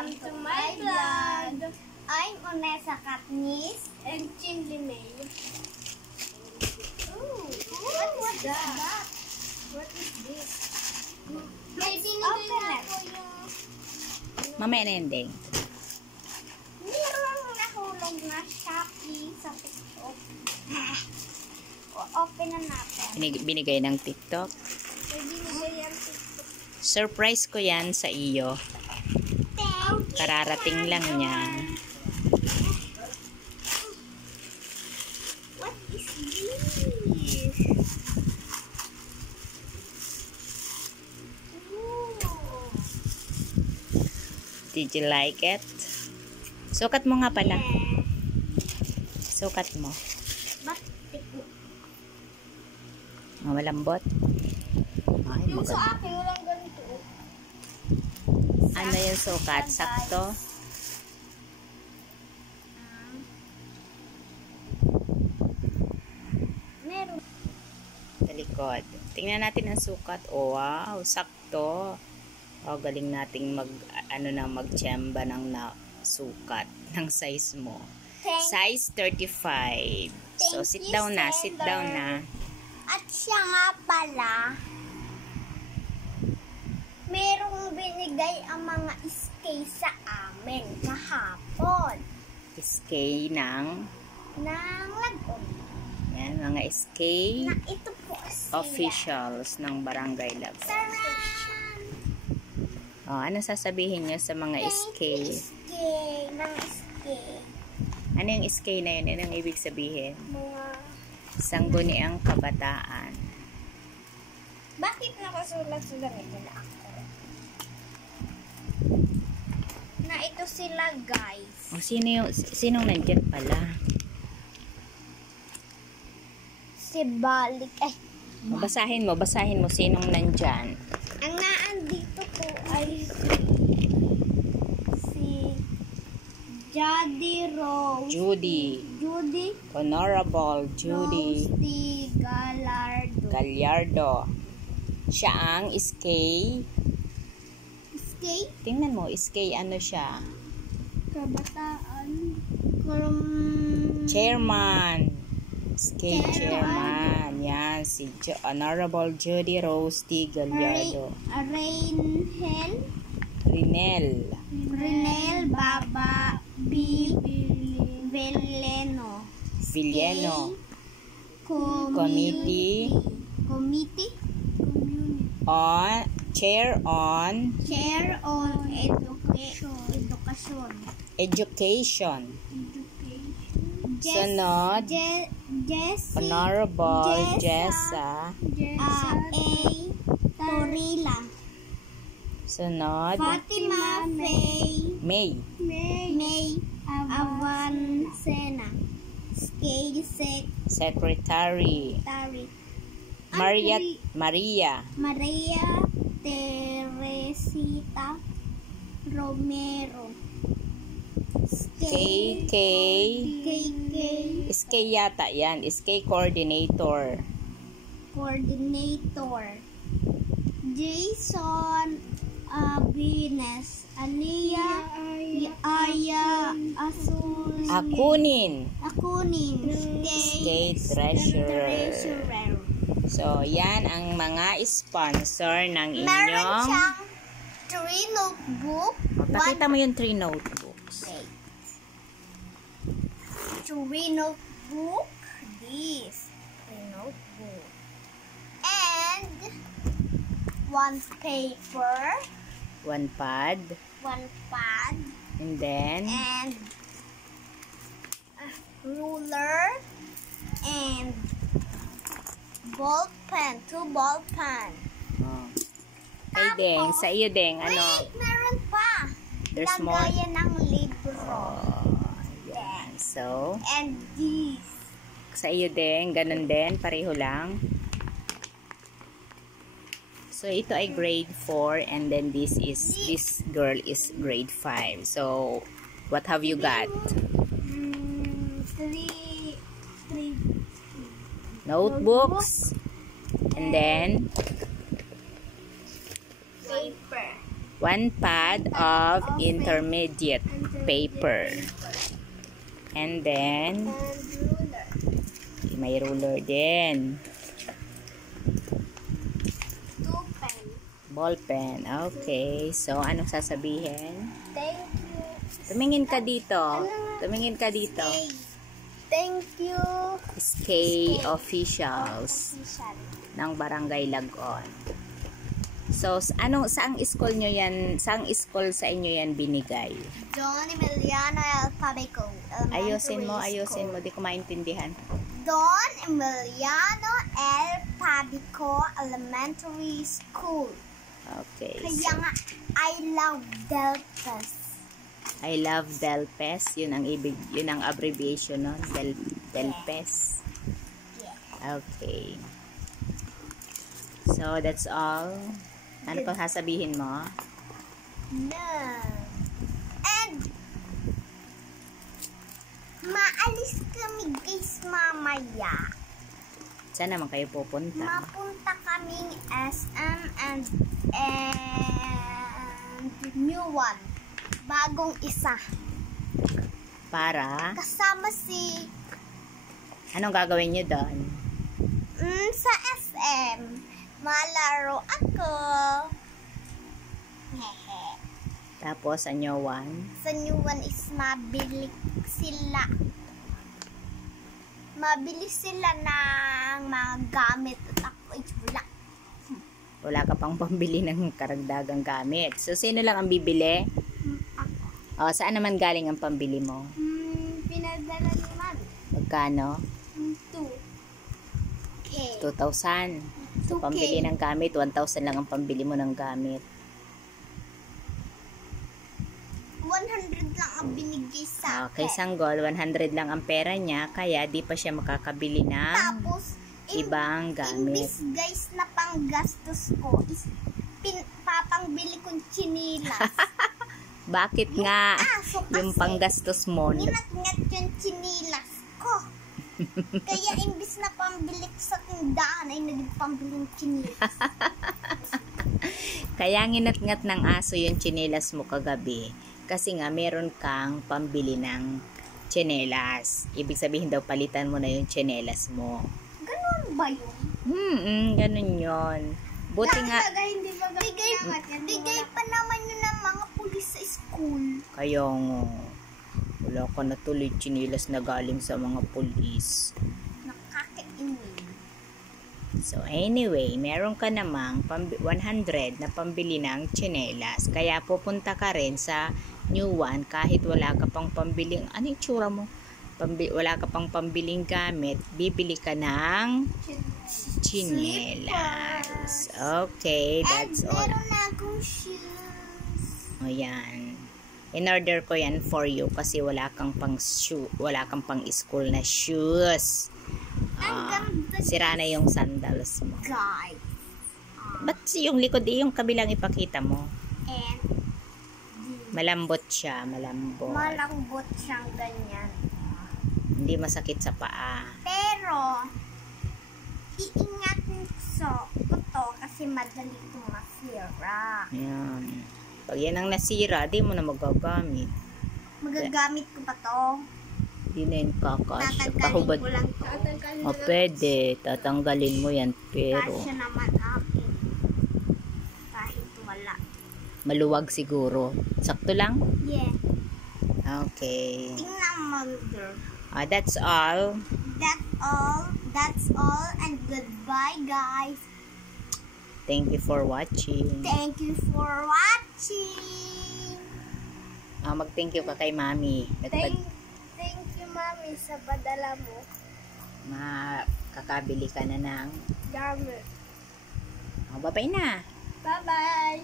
Welcome to my vlog. I'm Onessa Katniss and Chinli May. What is that? What is this? May binigay na ako yung... Mamaya na yun, Deng. Mayroong nahulog na Shopee sa TikTok. Open na natin. Binigay ng TikTok. May binigay ang TikTok. Surprise ko yan sa iyo. Thank you. Kararating lang niya. What is this? Ooh. Did you like it? Sukat mo nga pala. Yeah. Sukat mo. Batik mo. Malambot. Ay, Yung maganda. sa akin, walang ganito. Ano yung sukat? Sakto? Meron. Sa likod. Tingnan natin ang sukat. Oh, wow, sakto. Oh, galing nating mag-tiyamba ng sukat ng size mo. Size 35. So, sit down na, sit down na. At siya nga pala, merong binigay ang mga skate sa amin kahapon. SK ng Lagom. yan, mga SK Na ito po sila. officials ng Barangay Lagom. Taran! Oh, ano sasabihin niyo sa mga SK? Skate. Mga skate. Ano yung SK na yun? Ano yung ibig sabihin? Mga... Sangguniang Kabataan. Bakit nakasulat sa ganito na ako? Na ito sila guys. O, sinong nandyan pala? Si Balik. Ay, Basahin mo sinong nandyan. ang naandito po ay si Judy. Honorable Judy Rosty Gallardo. Siya ang SK. Skate Tingnan mo, SK ano siya? Kabataan. Chairman. SK Chairman. Chairman. Yan, si Honorable Judy Rose T. Gallardo. Rinel. Baba B. Villeno. Committee Chair on Education. Sunod, Honorable Jessa. Torila. Sunod, Fatima May. Avancena. Skate Secretary. Maria. Maria Teresita Romero. KK. SK yata yan. SK Coordinator. Jason Abines. Aya Akunin. Skate Treasurer. So, yan ang mga sponsor ng Meron inyong... siyang 3 notebook. Pakita mo yung 3 notebooks. 3 notebook. This 3 notebook. And 1 paper. 1 pad. 1 pad. And then... And a ruler. And ball pen. 2 ball pen. Oh. Ay, Deng. Sa iyo, Deng. Ano? Wait, meron pa. There's more? Lagayan ng libro. Oh, yan. So, And this. sa iyo, Deng. Ganun din. Pareho lang. So, ito ay grade 4. And then, this girl is grade 5. So, what have you got? 3 Notebooks. And then, paper. 1 pad of intermediate paper. And then, And ruler. may ruler din. 2 pen. Ball pen. Okay. So, anong sasabihin? Thank you. Tumingin ka dito. Tumingin ka dito. Thank you. SK Officials Official. ng Barangay Lagon. So, saang school nyo yan? Saang school sa inyo yan binigay? Don Emiliano El Pabico Ayusin mo, Elementary ayusin mo. School. Di ko maintindihan. Don Emiliano El Pabico Elementary School. Okay. Kaya nga, I love Deltas. I love Delpes. Yun ang yun ang abbreviation nun. Delpes. Okay. So, that's all. Ano pang sasabihin mo? No. And, maalis kami guys mamaya. Saan naman kayo pupunta? Mapunta kaming SM and new one. Bagong isa. Para? Kasama si Anong gagawin nyo doon? sa SM. Malaro ako. Hehe. Tapos, anyo one? Sa new one is mabili sila. Mabili sila ng mga gamit at ako is wala. Wala ka pang pambili ng karagdagang gamit. So, sino lang ang bibili? O, saan naman galing ang pambili mo? Pinadala ni Mami. Magkano? 2K. 2,000. So, 2K. pambili ng gamit, 1,000 lang ang pambili mo ng gamit. 100 lang ang binigay sa Kay akin. Sanggol, 100 lang ang pera niya, kaya di pa siya makakabili ng Tapos, ibang gamit. imbis guys na panggastos ko is papangbili kong chinilas. Bakit nga Aso kasi, yung panggastos mo? nginat-ngat yung chinilas ko. Kaya imbis na pambili ko sa tindahan ay naging pambili ng chinilas. Kaya nginat-ngat ng aso yung tsinelas mo kagabi. Kasi nga meron kang pambili ng tsinelas. Ibig sabihin daw palitan mo na yung tsinelas mo. Ganun ba yun? Ganun yon. Buti nga, Hindi ba Bigay pa naman yun ng mga pulis sa school. kayo nga, wala ka na tuloy tsinelas na galing sa mga pulis. Nakakainis. So anyway, meron ka namang 100 na pambili ng tsinelas. Kaya pupunta ka rin sa new one kahit wala ka pang pambiling, ano yung tsura mo? Wala ka pang pambiling gamit, bibili ka ng tsinelas. Okay, that's And all. meron na akong shoes. O yan. In-order ko yan for you kasi wala kang pang school na shoes. Sira na yung sandals mo. Guys. Ba't yung likod yung kabilang ipakita mo? And Malambot siya, malambot. malambot siyang ganyan. Hindi masakit sa paa. Pero, iingatin ko to kasi madali itong masira. Ayan. Pag yan ang nasira, di mo na magagamit. Magagamit ko pa to. Di na yun kakasya. Tatanggalin Pahubad. ko lang to. O pwede, tatanggalin mo yan. Pero, Kasya naman akin. Kahit wala. maluwag siguro. Sakto lang? Yeah. Okay. Tingnan mo, girl. That's all. That's all. And goodbye, guys. Thank you for watching. Thank you for watching. Mag-thank you ka kay Mami. Thank you, Mami, sa padala mo. Kakabili ka na ng Gamit. bye-bye na. Bye-bye.